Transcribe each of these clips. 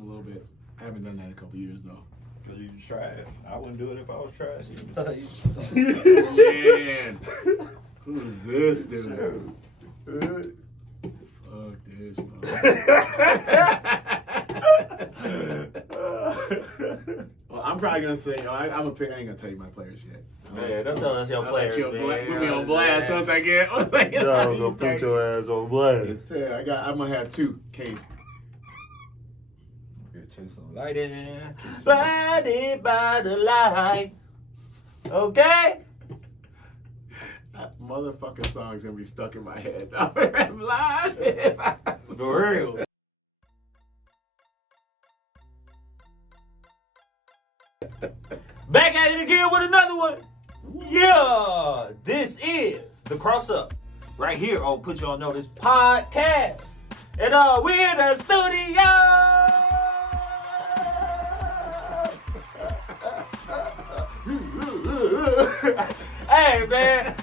a little bit. I haven't done that in a couple years though. Because you trash. I wouldn't do it if I was trash. Man, who's this dude? Fuck this, bro. Well, I'm probably gonna say, I'm a pick. I ain't gonna tell you my players yet. Man, don't tell us your players. Put me on blast once I get. No, I'm gonna put your ass on blast. I'm gonna have two cases. Lighting, blinded by the light. Okay. That motherfucking song's gonna be stuck in my head. Blinded. For real. Back at it again with another one. Yeah, this is the Cross Up right here on Put You On Notice podcast, and we in the studio. Hey man.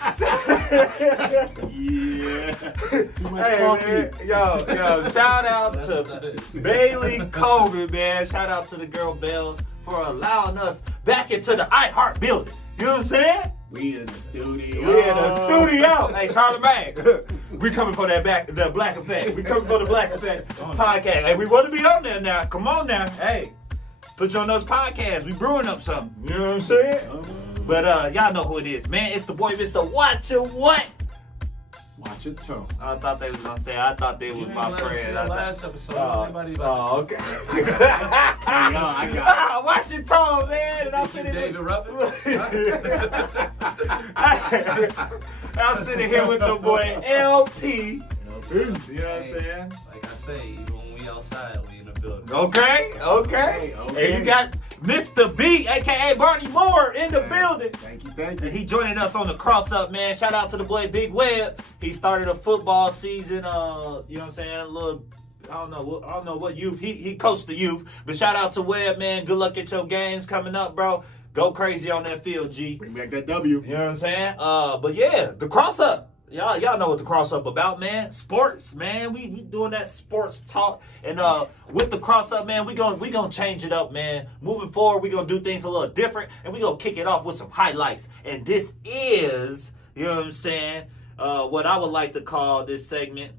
Yeah. Too much Hey coffee. man. Yo, shout out to Bailey Coleman, man. Shout out to the girl Bells for allowing us back into the Hart building. You know what I'm saying? We in the studio. Hey, Charlamagne. We coming for the Black Effect. We coming for the Black Effect podcast. Hey, we want to be on there now. Come on now. Hey, put you on those podcasts. We brewing up something. You know what I'm saying? But y'all know who it is, man. It's the boy, Mr. Watch Your What? Watch your tone. I thought they was gonna say. I thought they was my friend. Last episode. Okay. I got Watch your tone, man. And I'm sitting David Ruffin. I'm sitting here with the boy LP. You know what I'm saying? Like I say, even when we outside, we in the building. Okay. And you got Mr. B, aka Barney Moore, in the building. Thank you. And he joining us on the Cross Up, man. Shout out to the boy Big Webb. He started a football season. You know what I'm saying? A little, I don't know what youth. He coached the youth. But shout out to Webb, man. Good luck at your games coming up, bro. Go crazy on that field, G. Bring back that W. You know what I'm saying? But yeah, the Cross Up. Y'all know what the Cross Up about, man. Sports, man. We doing that sports talk. And with the Cross Up, man, we gonna change it up, man. Moving forward, we gonna do things a little different, and we gonna kick it off with some highlights. And this is, you know what I'm saying, what I would like to call this segment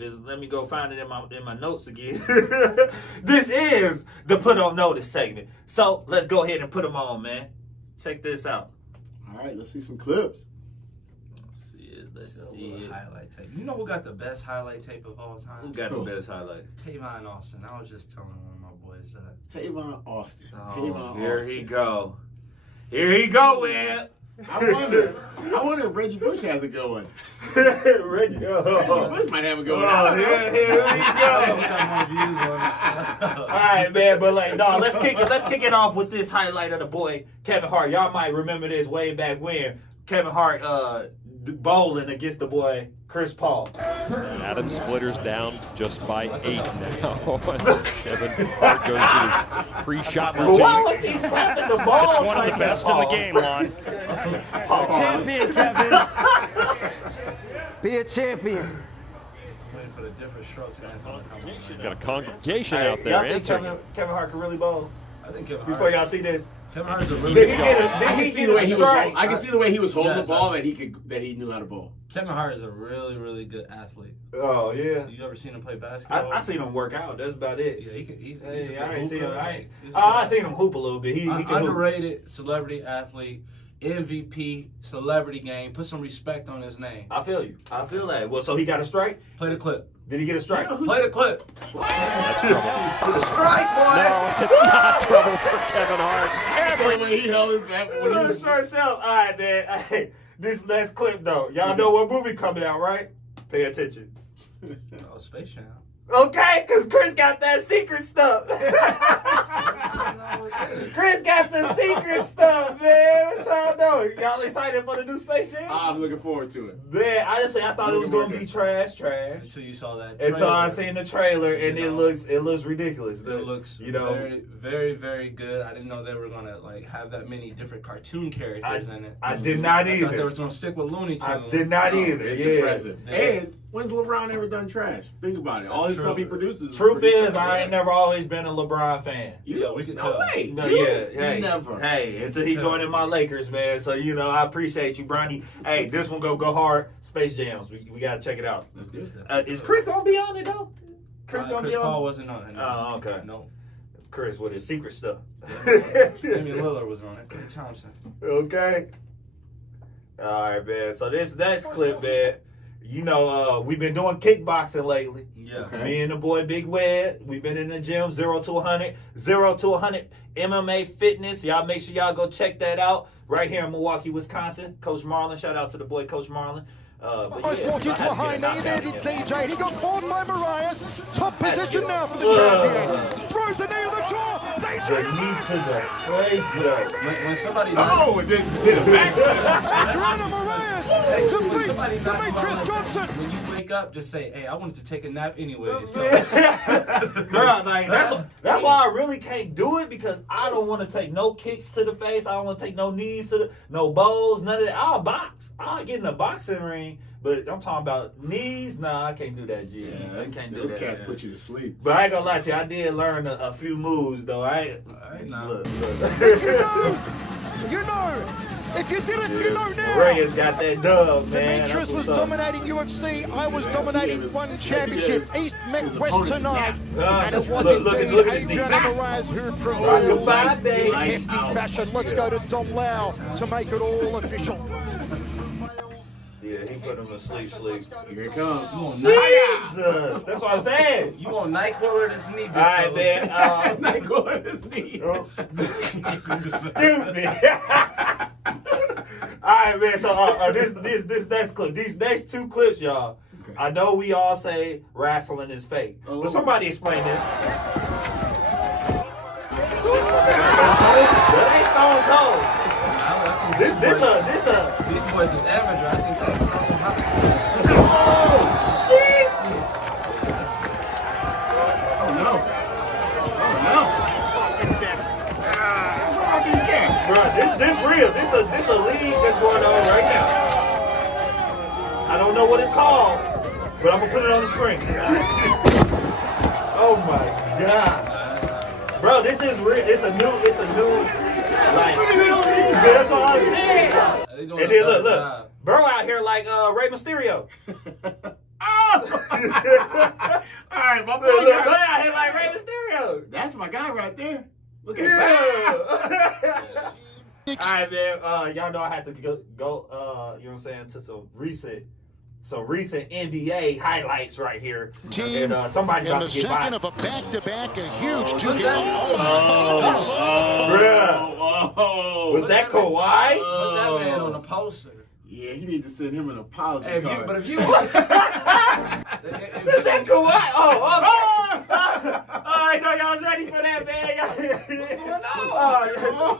is, let me go find it in my notes again. This is the Put On Notice segment. So let's go ahead and put them on, man. Check this out. All right, let's see some clips. Let's see it. Highlight tape. You know who got the best highlight tape of all time? Who got the best highlight? P.Y.O.N. Austin. I was just telling one of my boys that. Tavon Austin. Oh, here he go. Here he go, man. I wonder if Reggie Bush has a good one. Reggie Bush might have a good one. Oh, here he go. Got more views on it. All right, man, but let's kick it off with this highlight of the boy Kevin Hart. Y'all might remember this way back when Kevin Hart bowling against the boy Chris Paul. Adam Splitter's down just by 8 now. Kevin Hart goes to his pre-shot routine. Why was he slapping the ball? It's one of the best in the game, Lon. Champion, Kevin. Be a champion. Waiting for the different strokes. He's got a congregation out there Y'all think answering. Kevin Hart can really bowl? I think Kevin Before Hart. y'all see this, Kevin Hart is a really did he good get a I can see the way he was. strike? I can see the way he was holding Yeah, the ball that he knew how to bowl. Kevin Hart is a really, really good athlete. Oh yeah. You ever seen him play basketball? I seen him work out. That's about it. Yeah, he's Hey, a I ain't seen him. He's a I good seen him hoop a little bit. He can hoop. underrated celebrity athlete, MVP, celebrity game. Put some respect on his name. I feel you. I feel that. Well, so he got a strike. Play the clip. Did he get a strike? Play the clip. That's trouble. It's a strike, boy. No, it's not trouble for Kevin Hart. The way he held it back when he was Short self. All right, man. Hey, this next clip though. Y'all know what movie coming out, right? Pay attention. Oh, Space Jam. Okay, because Chris got that secret stuff. Chris got the secret stuff, man. What y'all know? Y'all excited for the new Space Jam? I'm looking forward to it. Man, honestly, I thought it was going to be trash. Until you saw that. Until I trailer. seen the trailer, and You it know, looks ridiculous. It looks very, very, very good. I didn't know they were gonna have that many different cartoon characters in it. I did not I either. thought they were gonna stick with Looney Tunes. I did not either. It's yeah. impressive. And When's LeBron ever done trash? Think about it. All his stuff he produces. Truth is, I ain't never always been a LeBron fan. Yeah, we can No tell. way. No, You hey, never. Hey, until he joined in my Lakers, man. So I appreciate you, Bronny. Hey, this one go hard. Space Jams. We gotta check it out. Let's do it. Is Chris gonna be on it though? Chris Paul wasn't on it. No. Oh, okay. No. Chris with his secret stuff. Damian Lillard was on it. Clay Thompson. Okay. All right, man. So this next clip, man. We've been doing kickboxing lately. Yeah. Okay. Me and the boy Big Wed, we've been in the gym, 0 to 100, 0 to 100 MMA Fitness. Y'all make sure y'all go check that out right here in Milwaukee, Wisconsin. Coach Marlon, shout out to the boy Coach Marlon. Almost walked into a high knee there, did TJ. He got caught by Marias. Top position now for the champion. Throws a knee on the jaw. The TJ. knee to the face, though. When somebody Oh, it did a back. Adriana Marias to beat Demetrius Johnson. When you wake up, just say, "Hey, I wanted to take a nap anyway." So. Bro, like that's why I really can't do it, because I don't want to take no kicks to the face. I don't want to take no knees to no bows, none of that. I'll box. I'll get in a boxing ring, but I'm talking about knees. Nah, I can't do that, G. I can't do Those that. cats Man. put you to sleep. But I ain't gonna lie to you, I did learn a few moves though. Alright, now. Look. You know. If you didn't, you know now. Reyes got that dub, man. Demetrius was dominating UFC. I was dominating one championship. East met West tonight. And it was Look at indeed his knee. Adriana Marias who Goodbye, prevailed babe. in hefty fashion. Let's go to Dom Lau to make it all official. Yeah, he put him to sleep. Here it comes. Jesus! That's what I'm saying. You want Nike or this knee? All right, man. Not going to sleep. Stupid. All right, man. So this next clip, these next two clips, y'all. Okay. I know we all say wrestling is fake, but somebody explain this. That ain't Stone Cold. This These boys is amateur. I think that's Stone Hot. Oh Jesus! Oh no. What's wrong with these cats? Bro, this real. This a league that's going on right now. I don't know what it's called, but I'm gonna put it on the screen. Oh my God, bro, this is real. It's a new. Like, that's what I'm saying. And then look, bro out here like Rey Mysterio. All right, my boy. Look out here like Rey Mysterio. That's my guy right there. Look at Yeah. that. All right, man. Y'all know I had to go. You know what I'm saying, to some recent NBA highlights right here. Team And somebody in about the to get second by. of a back-to-back, a huge look two-game. at Bruh. Was that Kawhi? Put that man on a poster. Yeah, he need to send him an apology Hey, card. Is that Kawhi? Oh, I know y'all was ready for that, man. What's going on?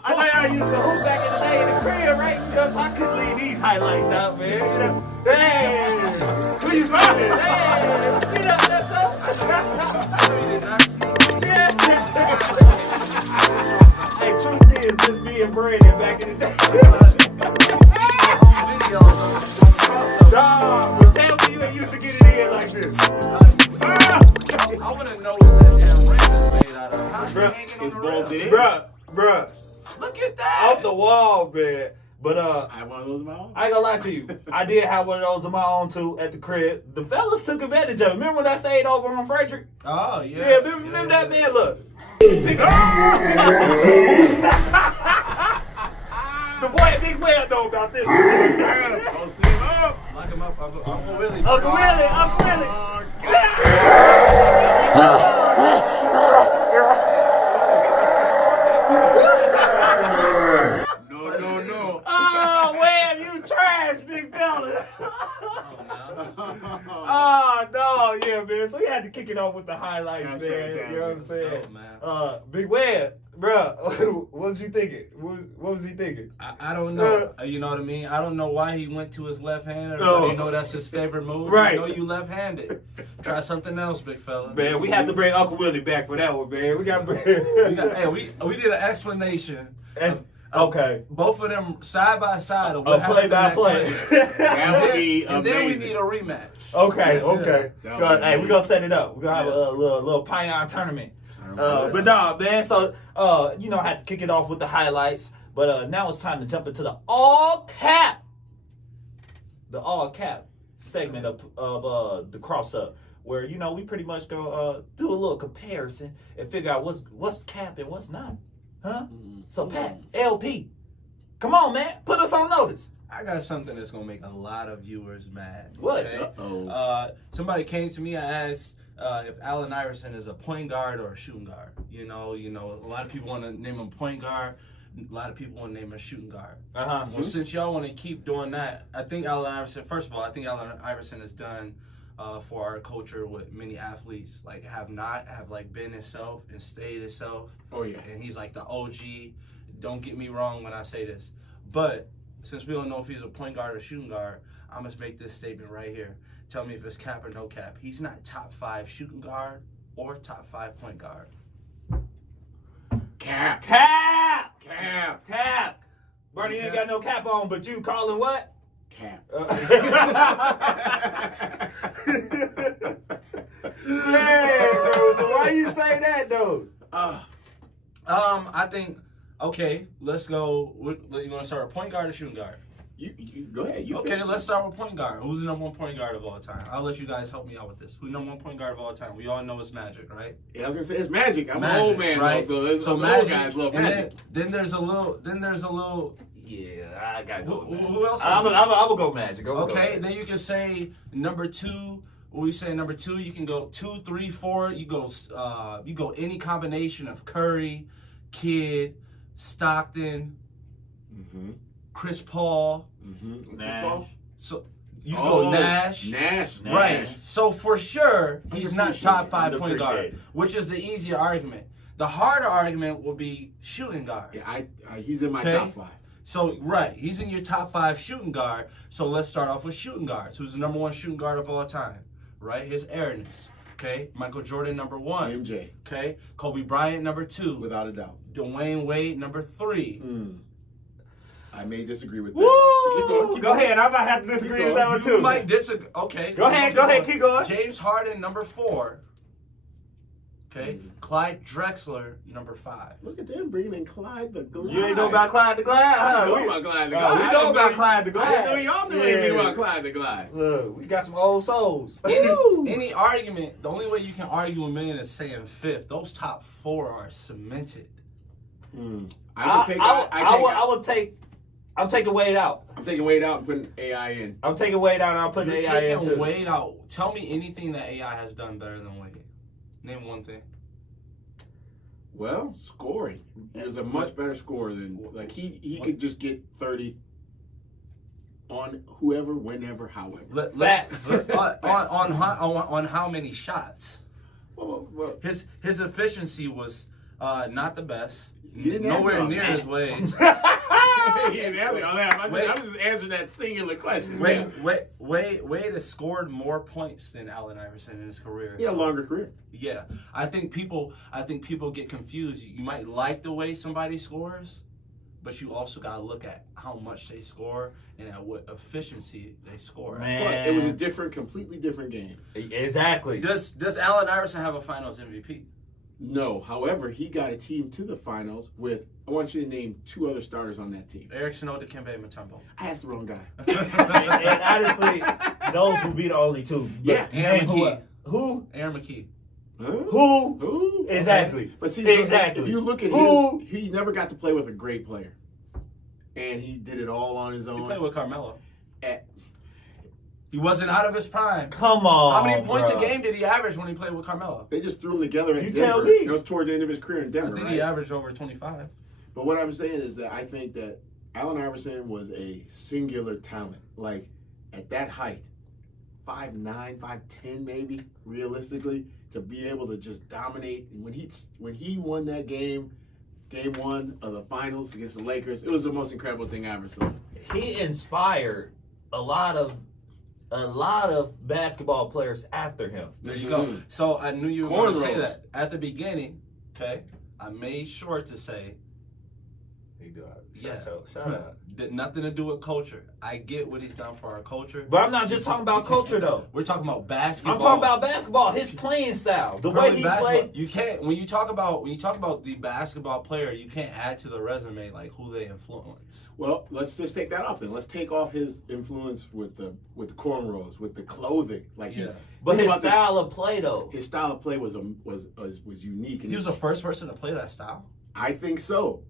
I know y'all used to hoop back in the day in the crib, right? So I couldn't leave these highlights out, man. Hey, who you smiling? Hey, get up, that's up. Hey, truth is, just being Brandon back in the day. Dog, but tell me you ain't used to get it in like this. I want to know what that damn ring is made out of. How's it hanging on It's the bolted rail? in. Bruh. Look at that. Off the wall, man. But I have one of those in my own. I ain't gonna lie to you. I did have one of those of my own too at the crib. The fellas took advantage of it. Remember when I stayed over on Frederick? Oh, yeah. Yeah, remember that man? Look. The boy at Big Well know about this. I gotta post him up. Lock him up. Uncle Willie. Uncle Willie. No. Oh, Web, you trash, big fella. Oh, no, yeah, man. So you had to kick it off with the highlights, That's man. fantastic. You know what I'm saying? Oh, man. Big Web, bro, what was you thinking? What was he thinking? I don't know. You know what I mean? I don't know why he went to his left hand. No. Everybody know that's his favorite move. Right. You know you left-handed. Try something else, big fella. Man, we have to bring Uncle Willie back for that one, man. We got to bring... We did an explanation Okay. Both of them side by side. Of what Play happened by in play. That would be and then we amazing. need a rematch. Okay. That Hey, would we be- gonna set it up. We're gonna have a little P.Y.O.N tournament. But nah, man. So you know, I had to kick it off with the highlights. But now it's time to jump into the all cap segment of the cross up, where you know we pretty much go do a little comparison and figure out what's cap and what's not, huh? So Pat, LP, come on, man, put us on notice. I got something that's gonna make a lot of viewers mad. What? Okay? Somebody came to me. I asked if Allen Iverson is a point guard or a shooting guard. You know, a lot of people want to name him point guard. A lot of people want to name him a shooting guard. Well, since y'all want to keep doing that, I think Allen Iverson. First of all, I think Allen Iverson has done for our culture what many athletes have been himself and stayed himself. Oh yeah. And he's like the OG. Don't get me wrong when I say this, but since we don't know if he's a point guard or shooting guard, I'm gonna make this statement right here. Tell me if it's cap or no cap. He's not top 5 shooting guard or top 5 point guard. Cap. Bernie ain't got no cap on, but you calling what? Cap. Man, bro, so why you say that though? I think let's go. You want to start with point guard or shooting guard? You go ahead. Okay, let's start with point guard. Who's the number 1 point guard of all time? I'll let you guys help me out with this. Who's the number 1 point guard of all time? We all know it's Magic, right? Yeah, I was gonna say it's Magic. I'm Magic, an old man, right? so So Magic. Old Magic, guys love and Magic. Then there's a little. Yeah, I gotta go. Who else? I will go Magic. Okay, then you can say number 2. When we say number 2, you can go 2, 3, 4. You go any combination of Curry, Kidd, Stockton, Chris Paul. Nash. So you go Nash. Right. So for sure, he's not top 5 point guard, which is the easier argument. The harder argument will be shooting guard. Yeah, he's in my top 5. So, right, he's in your top 5 shooting guard. So let's start off with shooting guards. Who's the number 1 shooting guard of all time? Right? His airness. Okay. Michael Jordan, number 1. MJ. Okay. Kobe Bryant, number 2. Without a doubt. Dwayne Wade, number 3. I may disagree with Woo! that. Keep Go ahead. I might have to disagree with that one too. You might disagree. Okay. Go ahead. Keep going. James Harden, number 4. Okay. Clyde Drexler, number 5. Look at them bringing in Clyde the Glide. You ain't know about Clyde the Glide, huh? I know about Clyde the Glide. We know about Clyde the I Glide. didn't know y'all knew anything about Clyde the Glide. Look, we got some old souls. Any argument, the only way you can argue a man is saying 5th. Those top 4 are cemented. I'm taking Wade out. I'm taking Wade out and putting AI in. I'm taking Wade out and I'm putting You're AI in taking too. Wade out. Tell me anything that AI has done better than Wade. Name one thing. Well, scoring. He was a much better scorer than he could just get 30 on whoever, whenever, however. On how many shots? Well, His efficiency was not the best. You didn't Nowhere ask near about his ways. he didn't answer all that. I'm just answering that singular question. Wade has scored more points than Allen Iverson in his career. He had a longer career. Yeah, I think people get confused. You might like the way somebody scores, but you also gotta look at how much they score and at what efficiency they score. Man. But it was a completely different game. Exactly. Does Allen Iverson have a Finals MVP? No. However, he got a team to the finals with, I want you to name 2 other starters on that team. Eric Snow, Dikembe Mutombo. I asked the wrong guy. and honestly, those would be the only 2. Yeah. Aaron McKee. Who? Aaron McKee. Huh? Who? Exactly. Okay. But see, exactly. if you look at he never got to play with a great player. And he did it all on his own. He played with Carmelo. At, He wasn't out of his prime. Come on. How many points bro. a game did he average when he played with Carmelo? they just threw him together at You Denver. tell me. It was toward the end of his career in Denver, I think right? he averaged over 25. But what I'm saying is that I think that Allen Iverson was a singular talent. Like, at that height, 5'9", 5'10", maybe, realistically, to be able to just dominate. And when he won that game 1 of the finals against the Lakers, it was the most incredible thing I ever saw. He inspired a lot of basketball players after him. There you go. So I knew you were going to say Cornrows. that. At the beginning, okay, I made sure to say He do. Yeah. Shut up. Nothing to do with culture. I get what he's done for our culture. But I'm not just talking about culture, though. We're talking about basketball. I'm talking about basketball, his playing style, the way he played. You can't when you talk about the basketball player, you can't add to the resume like who they influence. Well, let's just take that off then. Let's take off his influence with the cornrows, with the clothing. Like but his style of play, though. His style of play was unique. And he was the first person to play that style. I think so.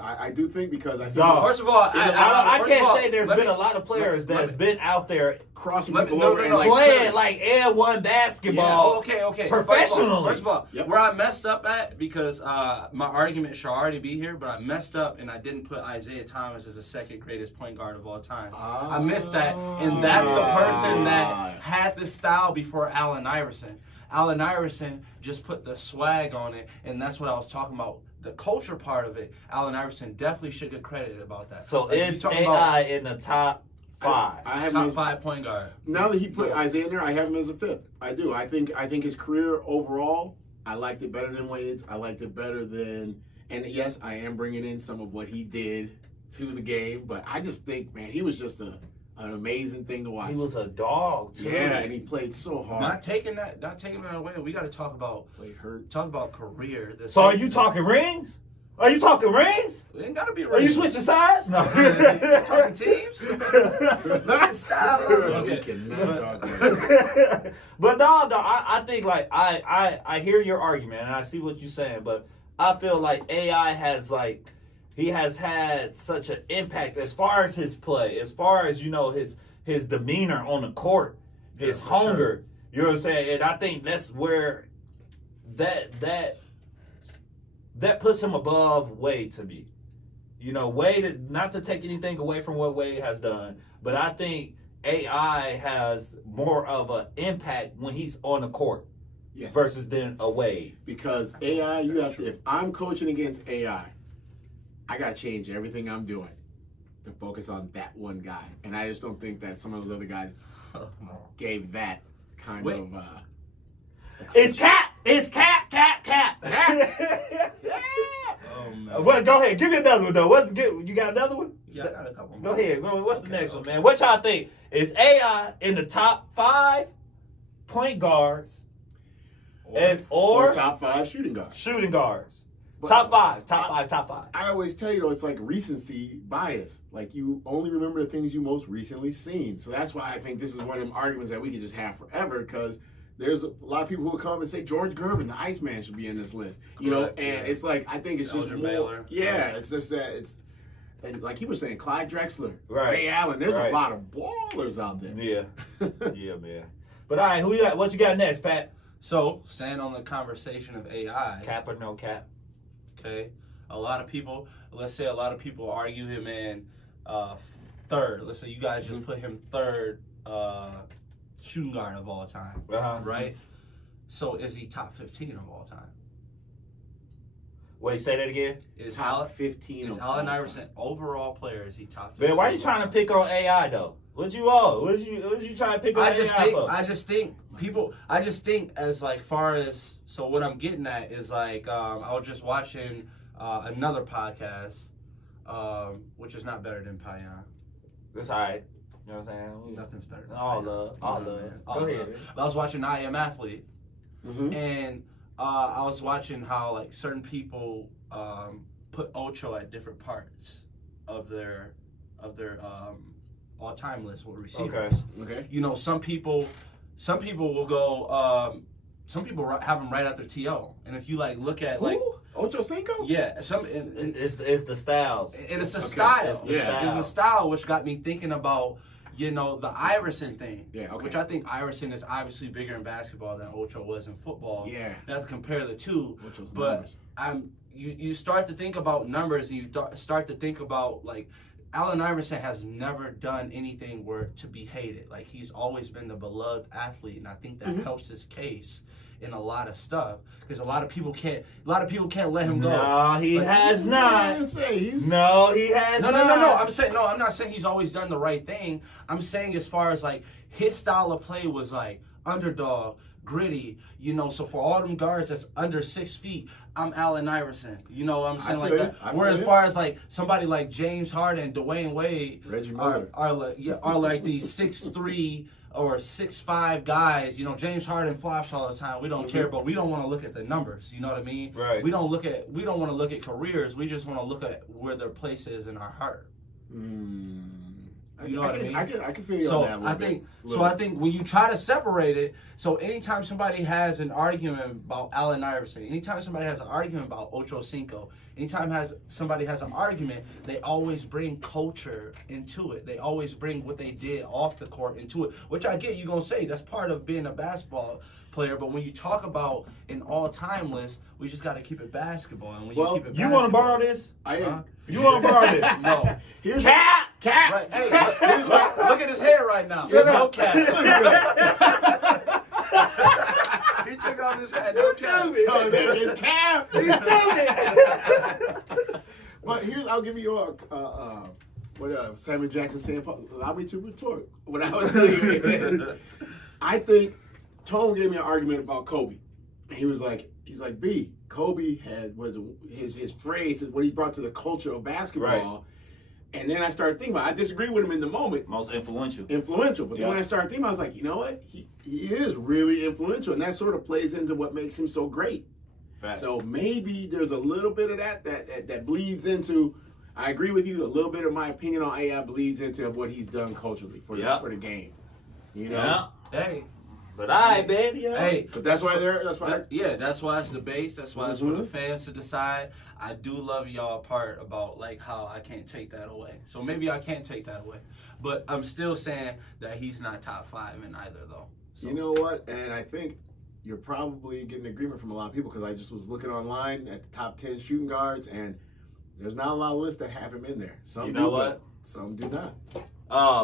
I do think because I think. First of all, I can't say there's been a lot of players that's been out there crossing people over and playing like N1 basketball. Okay. Professionally. First of all, where I messed up at, because my argument should already be here, but I messed up and I didn't put Isaiah Thomas as the second greatest point guard of all time. I missed that, and that's the person that had the style before Allen Iverson. Allen Iverson just put the swag on it, and that's what I was talking about. The culture part of it, Allen Iverson definitely should get credit about that. So is AI in the top 5? I have top 5 point guard. Now that he put Isaiah in there, I have him as a 5th. I do. I think his career overall, I liked it better than Wade's. I liked it better than, and yes, I am bringing in some of what he did to the game, but I just think, man, he was just an amazing thing to watch. He was a dog, too. Yeah, and he played so hard. Not taking that away. We got to talk about career. So are you talking rings? Are you talking rings? It ain't got to be rings. Are you switching sides? No. Talking teams? Style. Okay. But no, I think like I hear your argument and I see what you're saying, but I feel like AI has like he has had such an impact as far as his play, as far as, you know, his demeanor on the court, his hunger. Sure. You know what I'm saying? And I think that's where that puts him above Wade to me. You know, Wade, not to take anything away from what Wade has done, but I think AI has more of an impact when he's on the court versus than a Wade. Because AI, you have to, if I'm coaching against AI, I got to change everything I'm doing to focus on that one guy. And I just don't think that some of those other guys gave that kind of... It's cap! It's cap! Oh, man. Well, go ahead. Give me another one, though. You got another one? Yeah, I got a couple Go more. ahead. What's the next one, man? What y'all think? Is AI in the top 5 point guards or top 5 shooting guards? Shooting guards. But top 5. I always tell you, though, it's like recency bias. Like, you only remember the things you most recently seen. So that's why I think this is one of them arguments that we could just have forever, because there's a lot of people who will come and say George Gervin, the Iceman, should be in this list. You know, and it's like, I think it's just more. Baylor. Yeah, it's just that it's, and like he was saying, Clyde Drexler, right. Ray Allen. There's a lot of ballers out there. Yeah, yeah, man. But all right, who you got? What you got next, Pat? So, staying on the conversation of AI. Cap or no cap? Okay. Let's say a lot of people argue him in third. Let's say you guys just put him third shooting guard of all time. Right? So, is he top 15 of all time? Wait, say that again? Is top 15 Is of Allen all Iverson time. Overall player, is he top 15? Man, why are you trying to pick on AI, though? What you trying to pick on AI for? I just think as like far as, so what I'm getting at is like, I was just watching another podcast, which is not better than P.Y.O.N. That's all right. You know what I'm saying? Nothing's better than All love. Go ahead. I was watching I Am Athlete, and I was watching how like certain people put Ocho at different parts of their all-time list with receivers. Okay. You know, some people will go. Some people have him right after T.O. And if you like look at like Ocho Cinco? Yeah, It's the styles. And it's a style. It's the It's the style, which got me thinking about, you know, the Iverson thing. Yeah, okay. Which I think Iverson is obviously bigger in basketball than Ocho was in football. Yeah. Not to compare the two. Ocho's but numbers. you start to think about numbers, and you start to think about like Allen Iverson has never done anything to be hated. Like, he's always been the beloved athlete, and I think that helps his case in a lot of stuff, because a lot of people can't let him go. No, he has not. No, he has not. No. I'm not saying he's always done the right thing. I'm saying as far as like his style of play was like underdog, gritty. You know, so for all them guards that's under 6 feet, I'm Allen Iverson. You know what I'm saying? Like that. Whereas as far as like somebody like James Hart and Dwayne Wade are like these 6'3" or 6'5" guys. You know, James Harden flops all the time. We don't care, but we don't want to look at the numbers. You know what I mean? Right. We don't want to look at careers. We just want to look at where their place is in our heart. You know what I mean? I can feel you on that a little bit. I think when you try to separate it, so anytime somebody has an argument about Allen Iverson, anytime somebody has an argument about Ocho Cinco, anytime somebody has an argument, they always bring culture into it. They always bring what they did off the court into it, which I get you're going to say that's part of being a basketball player, but when you talk about an all-time list, we just got to keep it basketball. And when you keep it basketball, you want to borrow this? You want to borrow this? No. Here's Cap! Right. Hey, look at his hair right now. No cap. He took off his hat. No cap. It's cap. He's doing it. But I'll give you what Samuel Jackson said. Allow me to retort. What I was telling you is, I think Tone gave me an argument about Kobe. He's like, B, Kobe was his phrase is what he brought to the culture of basketball. Right. And then I started thinking about it. I disagree with him in the moment. Most influential. But then when I started thinking about it, I was like, you know what? He is really influential. And that sort of plays into what makes him so great. Facts. So maybe there's a little bit of that bleeds into, I agree with you, a little bit of my opinion on AI bleeds into what he's done culturally for the game. You know? Yeah. Hey. But baby. Hey, but that's why that's why it's the base. That's why it's for the fans to decide. I do love y'all part about like how I can't take that away. So maybe I can't take that away, but I'm still saying that he's not top 5 in either though. So. You know what? And I think you're probably getting agreement from a lot of people because I just was looking online at the top 10 shooting guards, and there's not a lot of lists that have him in there. Some some do not.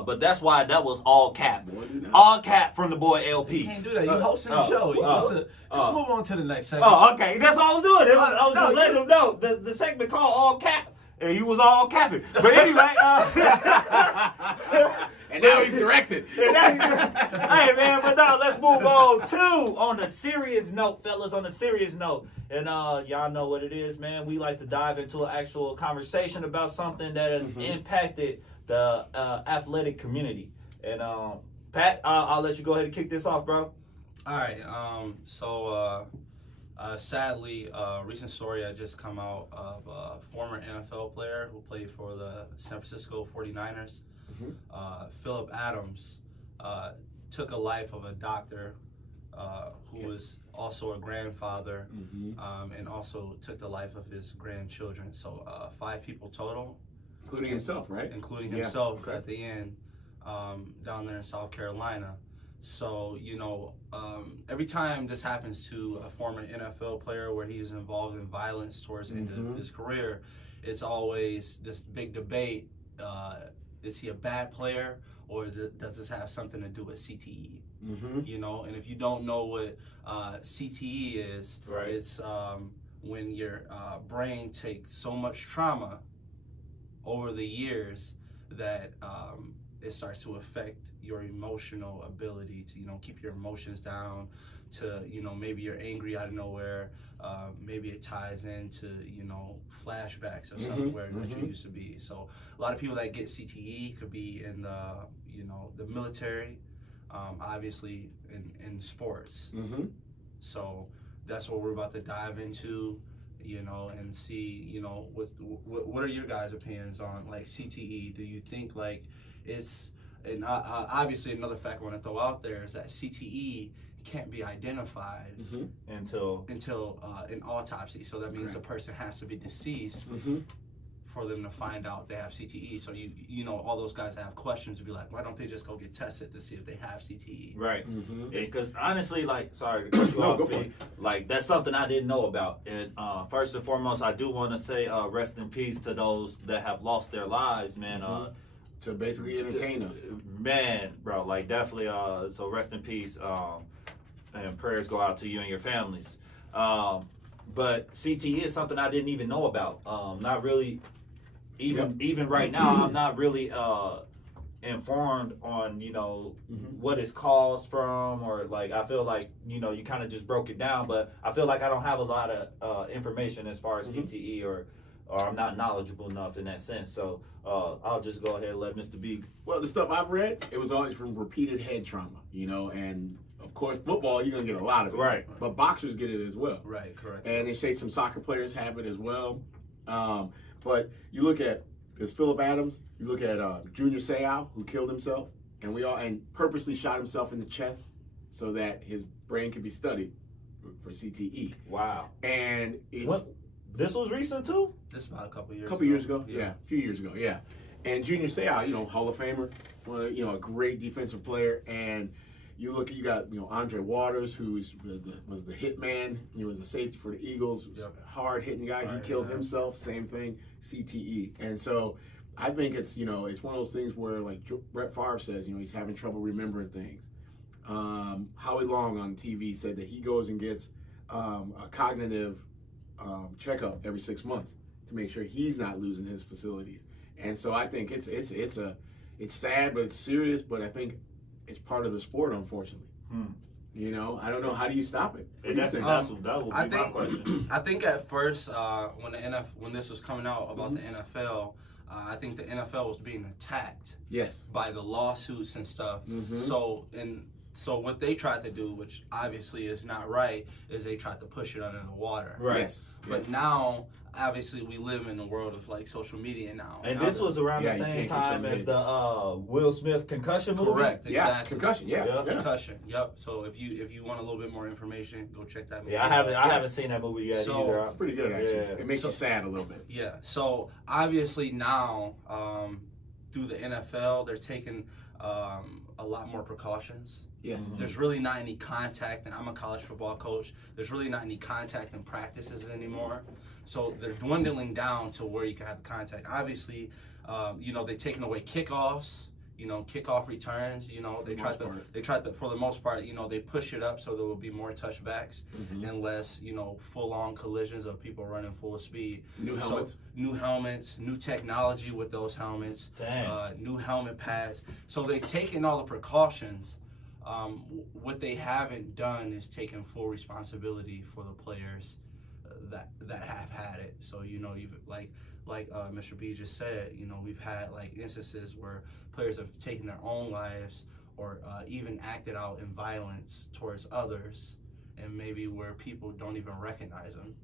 But that's why that was all cap. All cap from the boy LP. You can't do that. You hosting the show. Just move on to the next segment. Oh, okay. That's all I was doing. I was just letting them know. The segment called All Cap. And you was all capping. But anyway. And now he's directed. Hey, man. But no, let's move on the serious note, fellas. On the serious note. And y'all know what it is, man. We like to dive into an actual conversation about something that has impacted the athletic community. And Pat, I'll let you go ahead and kick this off, bro. All right. Sadly, recent story I just come out of a former NFL player who played for the San Francisco 49ers. Philip Adams took a life of a doctor who was also a grandfather, and also took the life of his grandchildren. So 5 people total. Including himself, right? Including himself at the end, down there in South Carolina. So, you know, every time this happens to a former NFL player where he's involved in violence towards the end of his career, it's always this big debate. Is he a bad player, or does this have something to do with CTE? You know, and if you don't know what CTE is, it's when your brain takes so much trauma over the years that it starts to affect your emotional ability to, you know, keep your emotions down, to, you know, maybe you're angry out of nowhere, maybe it ties into, you know, flashbacks of somewhere that you used to be. So a lot of people that get CTE could be in the, you know, the military, obviously in sports. So that's what we're about to dive into, you know, and see, you know, what are your guys' opinions on, like, CTE? Do you think, like, it's, and obviously another fact I want to throw out there is that CTE can't be identified until an autopsy. So that means the person has to be deceased for them to find out they have CTE. So you know, all those guys that have questions would be like, why don't they just go get tested to see if they have CTE? Right. Because honestly, like, sorry to cut you off, like, that's something I didn't know about. And first and foremost, I do want to say rest in peace to those that have lost their lives, man. To basically entertain us. Man, bro, like, definitely, so rest in peace, and prayers go out to you and your families. But CTE is something I didn't even know about. Not really, even right now, I'm not really informed on, what it's caused from, or like I feel like, you kind of just broke it down, but I feel like I don't have a lot of information as far as CTE or I'm not knowledgeable enough in that sense. So I'll just go ahead and let Mr. B. Well, the stuff I've read, it was always from repeated head trauma, and of course, football, you're going to get a lot of it. Right. But boxers get it as well. Right, correct. And they say some soccer players have it as well. But you look at, there's Philip Adams, you look at Junior Seau, who killed himself, and purposely shot himself in the chest so that his brain could be studied for CTE. Wow. And this was recent too? This is about a couple years ago. Yeah, a few years ago, yeah. And Junior Seau, Hall of Famer, a great defensive player. And you got, Andre Waters, who was the hitman. He was a safety for the Eagles, hard-hitting guy. He killed himself, same thing, CTE. And so I think it's, it's one of those things where, like Brett Favre says, he's having trouble remembering things. Howie Long on TV said that he goes and gets a cognitive checkup every 6 months to make sure he's not losing his facilities. And so I think it's sad, but it's serious, but I think it's part of the sport, unfortunately. I don't know, how do you stop it? That would be my question. I think at first, when this was coming out about the NFL, I think the NFL was being attacked by the lawsuits and stuff. So what they tried to do, which obviously is not right, is they tried to push it under the water. Right. Yes. But now, obviously, we live in the world of like social media now. And this was around the same time as the Will Smith concussion movie. Correct. Exactly. Yeah. Concussion. Yeah. Concussion. Yep. So if you want a little bit more information, go check that movie. Yeah, I haven't seen that movie yet either. It's pretty good, actually. Yeah. It makes you sad a little bit. Yeah. So obviously now, through the NFL, they're taking a lot more precautions. Yes. There's really not any contact, and I'm a college football coach. There's really not any contact in practices anymore. So they're dwindling down to where you can have the contact. Obviously, they've taken away kickoffs, kickoff returns. They try to, for the most part, they push it up so there will be more touchbacks and less, full-on collisions of people running full speed. New helmets. New helmets, new technology with those helmets, new helmet pads. So they've taken all the precautions. What they haven't done is taken full responsibility for the players that have had it. So you've like Mr. B just said, we've had like instances where players have taken their own lives or even acted out in violence towards others, and maybe where people don't even recognize them.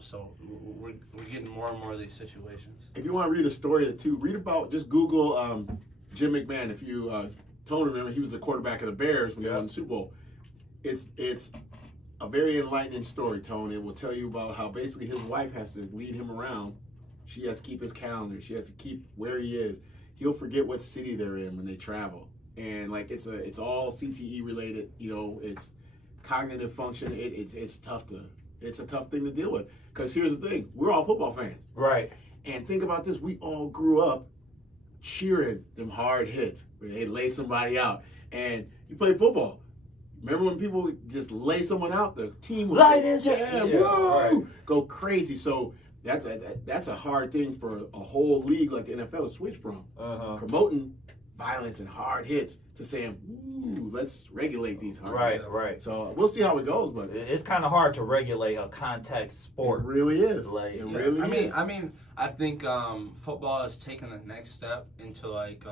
So we're getting more and more of these situations. If you want to read a story or two, just Google Jim McMahon. If you Tone, remember, he was the quarterback of the Bears when they won the Super Bowl. It's a very enlightening story, Tone. It will tell you about how basically his wife has to lead him around. She has to keep his calendar. She has to keep where he is. He'll forget what city they're in when they travel. And like it's all CTE related. It's cognitive function. It's a tough thing to deal with. Because here's the thing: we're all football fans, right? And think about this: we all grew up cheering them hard hits where they lay somebody out. And you play football. Remember when people would just lay someone out? The team would go crazy. So that's a hard thing for a whole league like the NFL to switch from promoting violence and hard hits to saying, ooh, let's regulate these hard hits. Right. So we'll see how it goes, but it's kind of hard to regulate a contact sport. It really is. It really is. I think football has taken the next step into like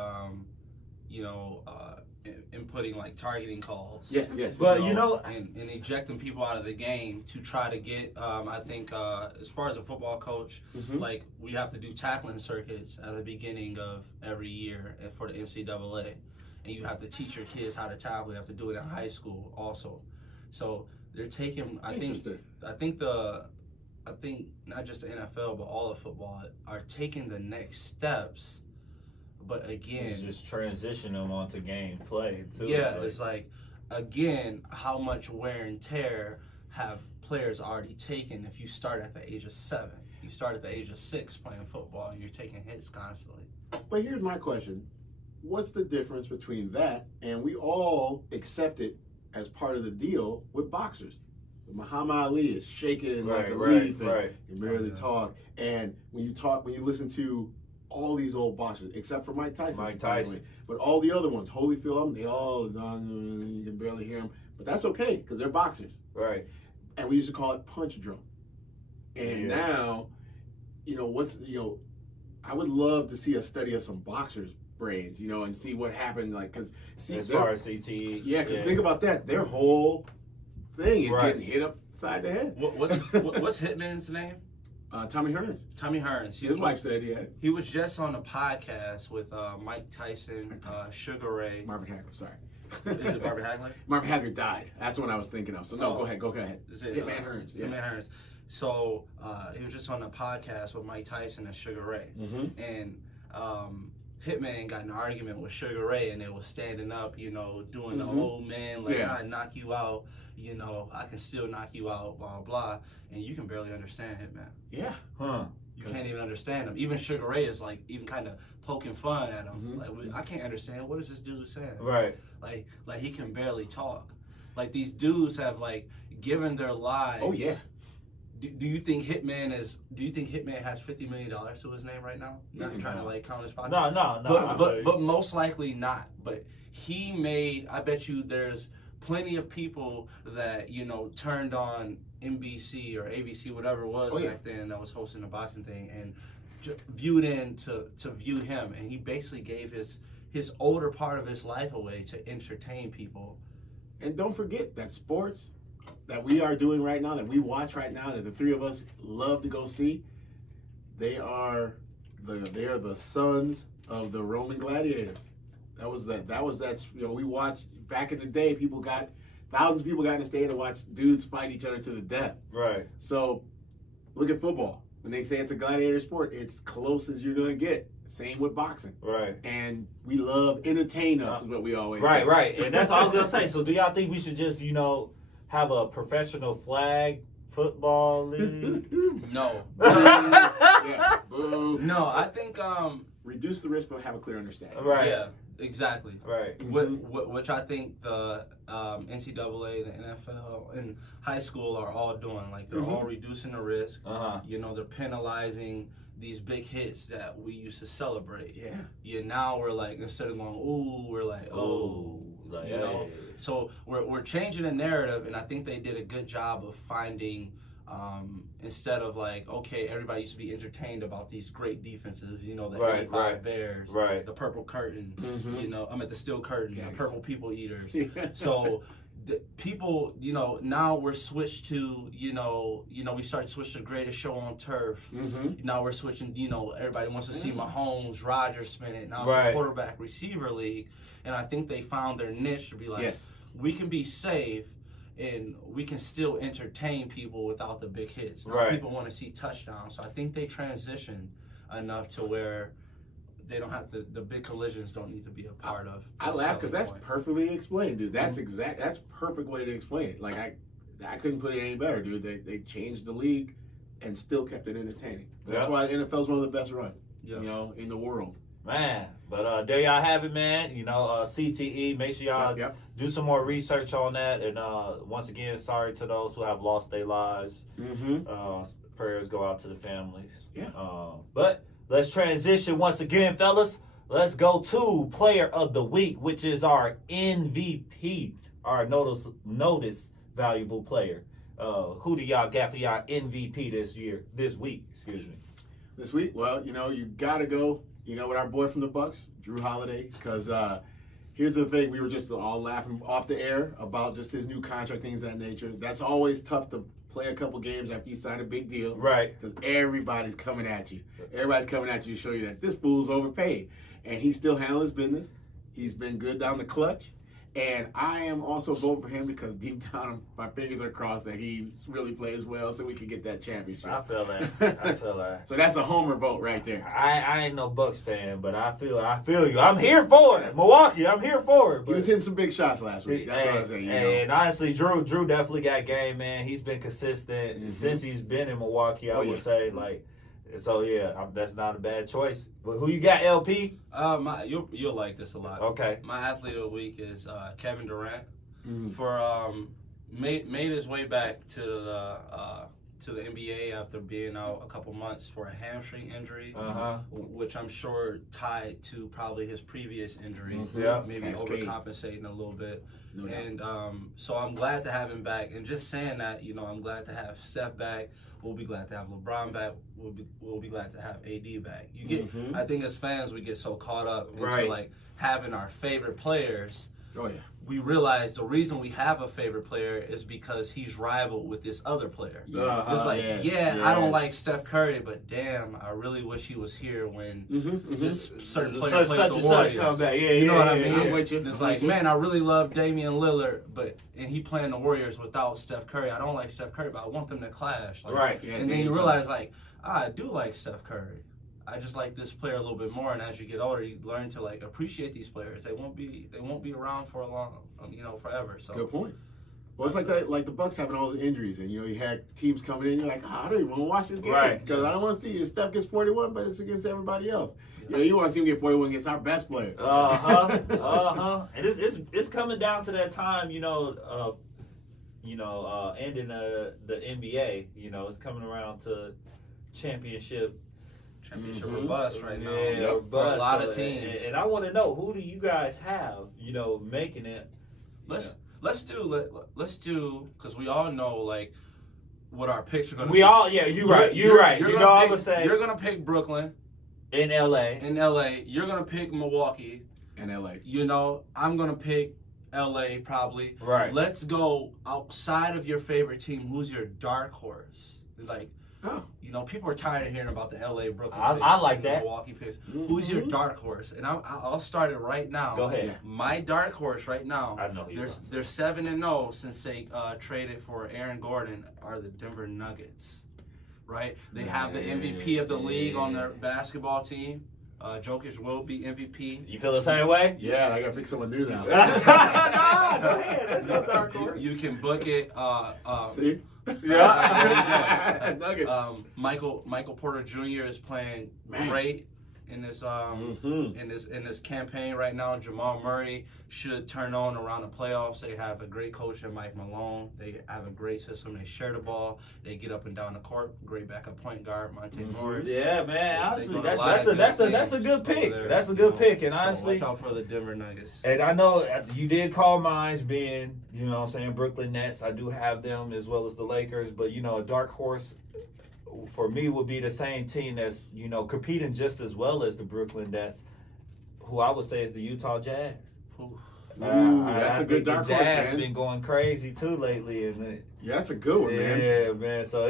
inputting like targeting calls. Yes. But and ejecting people out of the game to try to get. I think as far as a football coach, like we have to do tackling circuits at the beginning of every year for the NCAA, and you have to teach your kids how to tackle. You have to do it in high school also. So they're taking. I think not just the NFL but all of football are taking the next steps. But again, it's just transition them onto game play too. Yeah, it's like, again, how much wear and tear have players already taken if you start at the age of 7? You start at the age of 6 playing football and you're taking hits constantly. But here's my question. What's the difference between that and we all accept it as part of the deal with boxers? Muhammad Ali is shaking like a leaf and you barely talk. And when you listen to all these old boxers, except for Mike Tyson. Mike Tyson. But all the other ones, Holyfield, they all, you can barely hear them. But that's okay, because they're boxers. Right. And we used to call it punch drunk. And now, I would love to see a study of some boxers' brains, and see what happened. Like, because as far as CTE. Yeah, because think about that. Their whole thing is getting hit upside the head. What's Hitman's name? Tommy Hearns. Tommy Hearns. His wife said he was just on a podcast with Mike Tyson, Sugar Ray. Marvin Hagler, sorry. Is it Marvin Hagler? Marvin Hagler died. That's the one I was thinking of. So no, go ahead. Is it Hitman Hearns? Yeah. Hitman Hearns. So he was just on a podcast with Mike Tyson and Sugar Ray, and Hitman got in an argument with Sugar Ray, and they was standing up, doing the old man, like, I knock you out, I can still knock you out, blah, blah, and you can barely understand Hitman. Yeah. You can't even understand him. Even Sugar Ray is, like, even kind of poking fun at him. Like, I can't understand. What is this dude saying? Right. Like he can barely talk. Like, these dudes have, like, given their lives. Oh, yeah. Do you think Hitman has $50 million to his name right now? Not trying to like count his pocket. No. But most likely not. But he made. I bet you there's plenty of people that turned on NBC or ABC, whatever it was back then, that was hosting the boxing thing, and viewed in to view him, and he basically gave his older part of his life away to entertain people. And don't forget that sports that we are doing right now, that we watch right now, that the three of us love to go see, they are the sons of the Roman gladiators. That was we watched back in the day. Thousands of people got in the stadium to watch dudes fight each other to the death. Right. So look at football. When they say it's a gladiator sport, it's close as you're gonna get. Same with boxing. Right. And we love entertain us, is what we always say. Right. And that's all I was gonna say. So do y'all think we should just, have a professional flag football league? No. Yeah. Boo. No, I think reduce the risk but have a clear understanding. Right. Yeah, exactly. Right. Which I think the NCAA, the NFL, and high school are all doing. Like, they're all reducing the risk. They're penalizing these big hits that we used to celebrate. Yeah. Now we're like, instead of going, ooh, we're like, oh. Like, So we're changing the narrative, and I think they did a good job of finding, instead of like, okay, everybody used to be entertained about these great defenses, the 85 Bears, the Purple Curtain, I'm at the Steel Curtain, the Purple People Eaters. So the people, now we're switched to, we started to switch to the greatest show on turf. Now we're switching, everybody wants to see Mahomes, Rodgers spin it. Now it's a quarterback receiver league. And I think they found their niche to be like, we can be safe and we can still entertain people without the big hits. Now people want to see touchdowns. So I think they transitioned enough to where they don't have the big collisions don't need to be a part of. I laugh because that's perfectly explained, dude. That's that's perfect way to explain it. Like I couldn't put it any better, dude. They changed the league and still kept it entertaining. That's why the NFL is one of the best run, in the world. Man, but there y'all have it, man. CTE. Make sure y'all do some more research on that. And once again, sorry to those who have lost their lives. Prayers go out to the families. But let's transition once again, fellas. Let's go to Player of the Week, which is our MVP, our notice valuable player. Who do y'all got for y'all MVP this week? Excuse me. This week, well, you gotta go. With our boy from the Bucks, Drew Holiday, because here's the thing. We were just all laughing off the air about just his new contract, things of that nature. That's always tough to play a couple games after you sign a big deal. Right. Because everybody's coming at you. Everybody's coming at you to show you that this fool's overpaid. And he's still handling his business. He's been good down the clutch. And I am also voting for him because deep down my fingers are crossed that he really plays well so we can get that championship. I feel that. So that's a homer vote right there. I ain't no Bucks fan, but I feel you. I'm here for it. Milwaukee, I'm here for it. He was hitting some big shots last week. That's what I was saying. And honestly, Drew definitely got game, man. He's been consistent since he's been in Milwaukee, I would say. So that's not a bad choice. But who you got, LP? You'll like this a lot. Okay. My athlete of the week is Kevin Durant. For made his way back to to the NBA after being out a couple months for a hamstring injury, Uh-huh. which I'm sure tied to probably his previous injury. Yeah. Maybe Cascade. overcompensating a little bit. No doubt. And so I'm glad to have him back. And just saying that, you know, I'm glad to have Steph back. We'll be glad to have LeBron back. We'll be glad to have AD back. You get, I think as fans we get so caught up into Right. like having our favorite players. Oh yeah. We realize the reason we have a favorite player is because he's rivaled with this other player. Yes. It's like, Yes. I don't Yes. like Steph Curry, but damn, I really wish he was here when this certain player Such played and the such Warriors. come back. Yeah, you know yeah, what I yeah, mean? yeah. I'm with you. It's I'm like, with you. man, I really love Damian Lillard, and he playing the Warriors without Steph Curry. I don't like Steph Curry, but I want them to clash. Like, Right. Yeah, and then you anytime. realize, like, I do like Steph Curry. I just like this player a little bit more, and as you get older, you learn to like appreciate these players. They won't be around for a long, forever. So Good point. Well, it's like that, like the Bucks having all those injuries, and you know you had teams coming in. You're like, I don't even want to watch this game Right. because I don't want to see if Steph gets 41, but it's against everybody else. You know, you want to see him get 41 against our best player. And it's coming down to that time, ending the NBA. You know, it's coming around to championship. or bust right now. Yeah, or for a bust. lot of So, teams. And I want to know, who do you guys have? Making it. Let's do because we all know like what our picks are going to We be. all, yeah, you're right. You're right. You're You gonna know, I pick- would say you're gonna pick Brooklyn in LA. in LA. You're gonna pick Milwaukee. In LA. You know, I'm gonna pick LA probably. Right. Let's go outside of your favorite team. Who's your dark horse? Like, Oh. people are tired of hearing about the LA Brooklyn I picks, like and the that. Milwaukee picks. Who's your dark horse? And I'll start it right now. Go ahead. My dark horse right now. I know who you want. They're 7-0 since they traded for Aaron Gordon. Are the Denver Nuggets? Right? They have the MVP of the league on their basketball team. Jokic will be MVP. You feel the same way? Yeah, I got to pick someone new now. Go ahead. That's your dark horse. You can book it. See? Yeah. Nuggets. Michael Porter Jr. is playing Man. great in this in this campaign right now. Jamal Murray should turn on around the playoffs. They have a great coach in Mike Malone. They have a great system. They share the ball. They get up and down the court. Great backup point guard Monte Morris. Yeah, man. Honestly, They that's got a lot of a things good pick. over there, That's a good pick. And So honestly, watch out for the Denver Nuggets. and I know you did call mine being, Brooklyn Nets. I do have them as well as the Lakers, but a dark horse for me would be the same team that's, competing just as well as the Brooklyn Nets, who I would say is the Utah Jazz. Ooh, that's I a good think dark the horse, Jazz man. been going crazy too lately, and Yeah, that's a good one, man. yeah, man. So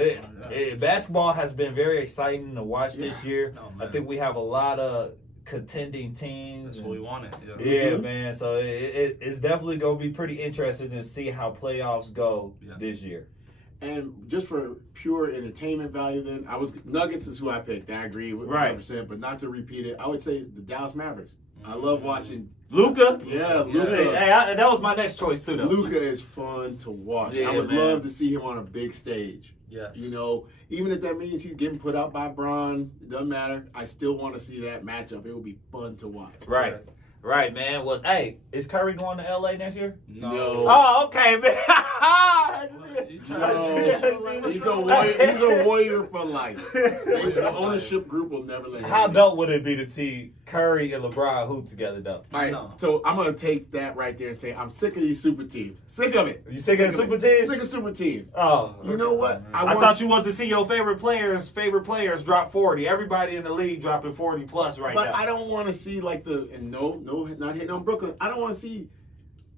basketball has been very exciting to watch this year. Oh, I man. think we have a lot of contending teams. That's what we wanted. Yeah, man. So it's definitely gonna be pretty interesting to see how playoffs go this year. And just for pure entertainment value, then Nuggets is who I picked. I agree with 100%, but not to repeat it, I would say the Dallas Mavericks. I love watching Luka. Yeah, Hey, Luka. that was my next choice too, though. Luka is fun to watch. Yeah, I would man. love to see him on a big stage. Yes. Even if that means he's getting put out by Bron, it doesn't matter. I still want to see that matchup. It would be fun to watch. Right, man. Well, hey, is Curry going to LA next year? No. Oh, okay, man. No. He's a warrior for life. The ownership group will never let him. How dope would it be to see Curry and LeBron hoop together, though? All right, so I'm going to take that right there and say I'm sick of these super teams. Sick of it. You sick of super teams? Sick of super teams. Oh, You know what? I thought you wanted to see your favorite players drop 40. Everybody in the league dropping 40 plus right now. But I don't want to see not hitting on Brooklyn. I don't want to see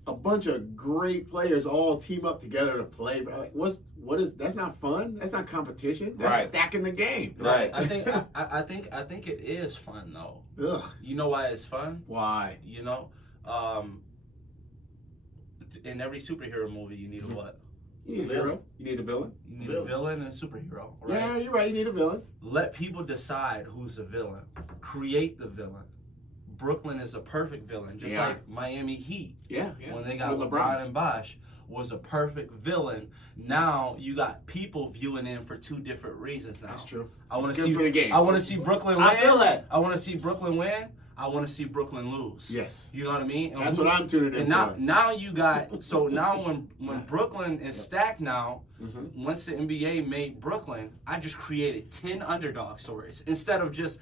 a bunch of great players all team up together to play. Like, that's not fun. That's not competition. That's stacking the game. Right. I think it is fun though. Ugh. You know why it's fun? Why? In every superhero movie, you need a what? You need a hero. You need a villain. You need a villain and a superhero, right? Yeah, you're right. You need a villain. Let people decide who's the villain. Create the villain. Brooklyn is a perfect villain, just like Miami Heat. Yeah. When they got LeBron and Bosh was a perfect villain. Now you got people viewing in for two different reasons now. That's true. I want to good see for the game. I want to see Brooklyn win. I feel that. I want to see Brooklyn win. I want to see Brooklyn lose. Yes. You know what I mean? And That's what I'm tuning in and for. now you got, so now when Brooklyn is stacked now, once the NBA made Brooklyn, I just created 10 underdog stories instead of just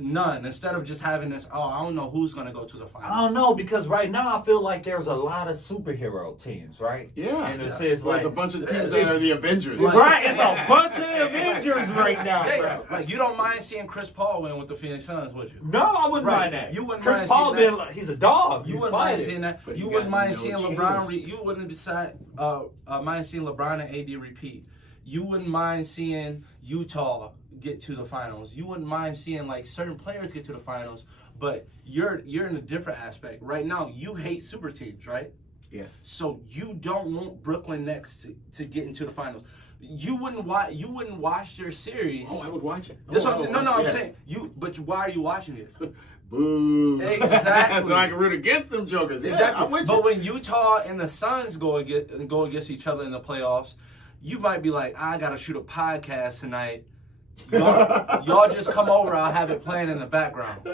none. Instead of just having this, I don't know who's gonna go to the finals. I don't know, because right now I feel like there's a lot of superhero teams, right? Yeah. And it says Well, like there's a bunch of teams that are the Avengers. right, it's a bunch of Avengers right now. Yeah, like you don't mind seeing Chris Paul win with the Phoenix Suns, would you? No, I wouldn't Right. mind that. You wouldn't Chris mind Paul seeing being that. like, he's a dog. You He's wouldn't mind fighting. seeing that. But You you wouldn't got mind no seeing chance. LeBron. You wouldn't mind seeing LeBron and AD repeat. You wouldn't mind seeing Utah get to the finals. You wouldn't mind seeing like certain players get to the finals. But you're in a different aspect right now. You hate super teams, right? Yes. So you don't want Brooklyn next to get into the finals. You wouldn't watch their series. Oh, I would watch it. That's Oh, what I'm I saying. would No, watch I'm it. Yes. saying you. But why are you watching it? Boo. Exactly. So I can root against them jokers. Yeah, Exactly. I'm with But you. when Utah and the Suns go against each other in the playoffs, you might be like, I gotta shoot a podcast tonight. Y'all just come over. I'll have it playing in the background. He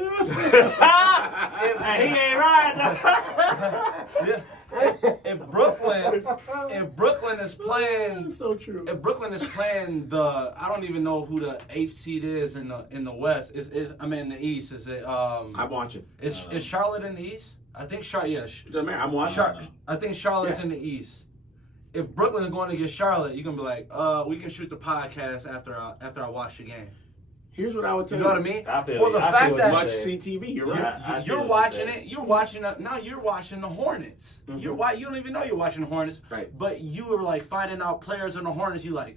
ain't right. Yeah. If Brooklyn is playing, That's so true. if Brooklyn is playing I don't even know who the 8th seed is in the West. In the East. Is it? I'm watching. Is Charlotte in the East? I think Charlotte. Yeah. It doesn't matter. I'm watching. I think Charlotte's Yeah. in the East. If Brooklyn is going to get Charlotte, you're gonna be like, we can shoot the podcast after I watch the game. Here's what I would tell You you. know what I mean? I feel For you. the I fact feel that what Much you're saying. CTV. You're right. I see you're what watching saying. it. You're watching now. You're watching the Hornets. Mhm. You don't even know you're watching the Hornets. Right. But you were like finding out players on the Hornets. You like,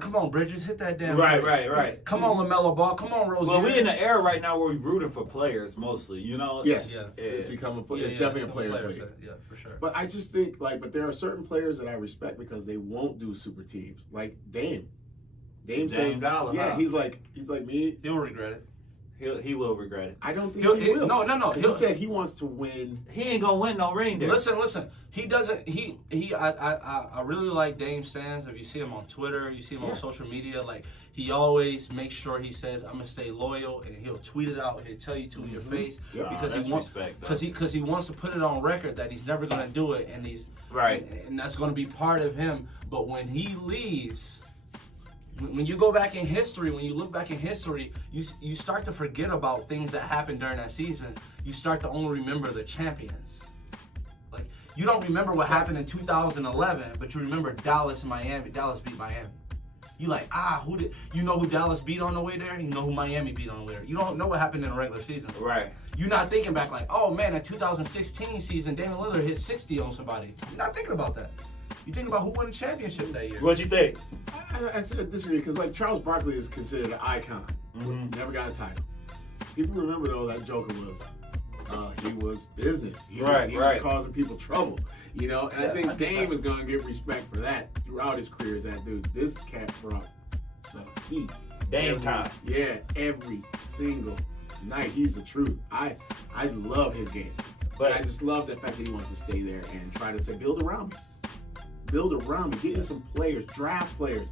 come on, Bridges, hit that damn. Right, three. right. Come on, LaMelo Ball. Come on, Rozier. Well, we in the era right now where we rooting for players mostly, you know? Yes. Yeah. It's become Yeah, it's yeah, definitely a it's player's players, league. yeah, for sure. But I just think but there are certain players that I respect because they won't do super teams. Like Dame. Dame says, Dollar, yeah, huh? he's like me. He'll regret it. He will regret it. I don't think He'll- he will. no. Because he said he wants to win. He ain't gonna win no ring there. Listen. He doesn't. I really like Dame Stans. If you see him on Twitter, you see him on social media. Like he always makes sure he says, "I'm gonna stay loyal," and he'll tweet it out. He'll tell you to your face Yeah. because That's he wants respect, though. because he wants to put it on record that he's never gonna do it, and he's Right. and that's gonna be part of him. But when he leaves. When you go back in history, when you look back in history, you start to forget about things that happened during that season. You start to only remember the champions. Like you don't remember what happened in 2011, but you remember Dallas and Miami. Dallas beat Miami. You like who Dallas beat on the way there? You know who Miami beat on the way there. You don't know what happened in the regular season. Right. You're not thinking back like, oh man, that 2016 season, Damian Lillard hit 60 on somebody. You're not thinking about that. You think about who won the championship that year. What you think? I disagree because Charles Barkley is considered an icon. Never got a title. People remember though that Joker was he was business. He was causing people trouble. You know, and I think Dame is gonna get respect for that throughout his career. Is that dude? This cat brought the heat. Dame time. Yeah, every single night. He's the truth. I love his game, but I just love the fact that he wants to stay there and try to build around me. Build around me. Get me some players, draft players.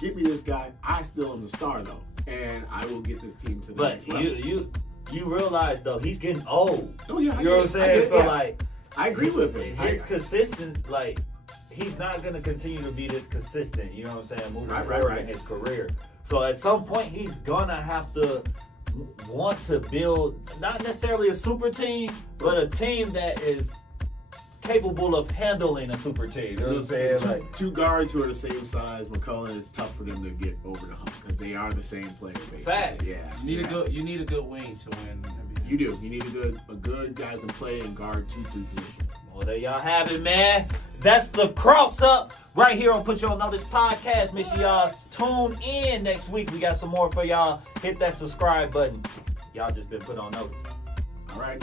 Get me this guy. I still am the star though, and I will get this team to the But next level. you realize though he's getting old. Oh yeah, You know what I'm saying? So like I agree with him. his consistency, like he's not gonna continue to be this consistent. You know what I'm saying? Moving forward in his career. So at some point he's gonna have to want to build not necessarily a super team, but a team that is capable of handling a super team. You know what I'm saying? Like Two guards who are the same size, McCullough, it's tough for them to get over the hump because they are the same player. Basically. Facts. Yeah. You need a good wing to win. You do. You need a good guy who can play and guard 2-3 positions. well, there y'all have it, man. That's the Cross Up right here on Put You On Notice podcast. Make sure y'all tune in next week. We got some more for y'all. Hit that subscribe button. Y'all just been put on notice. All right.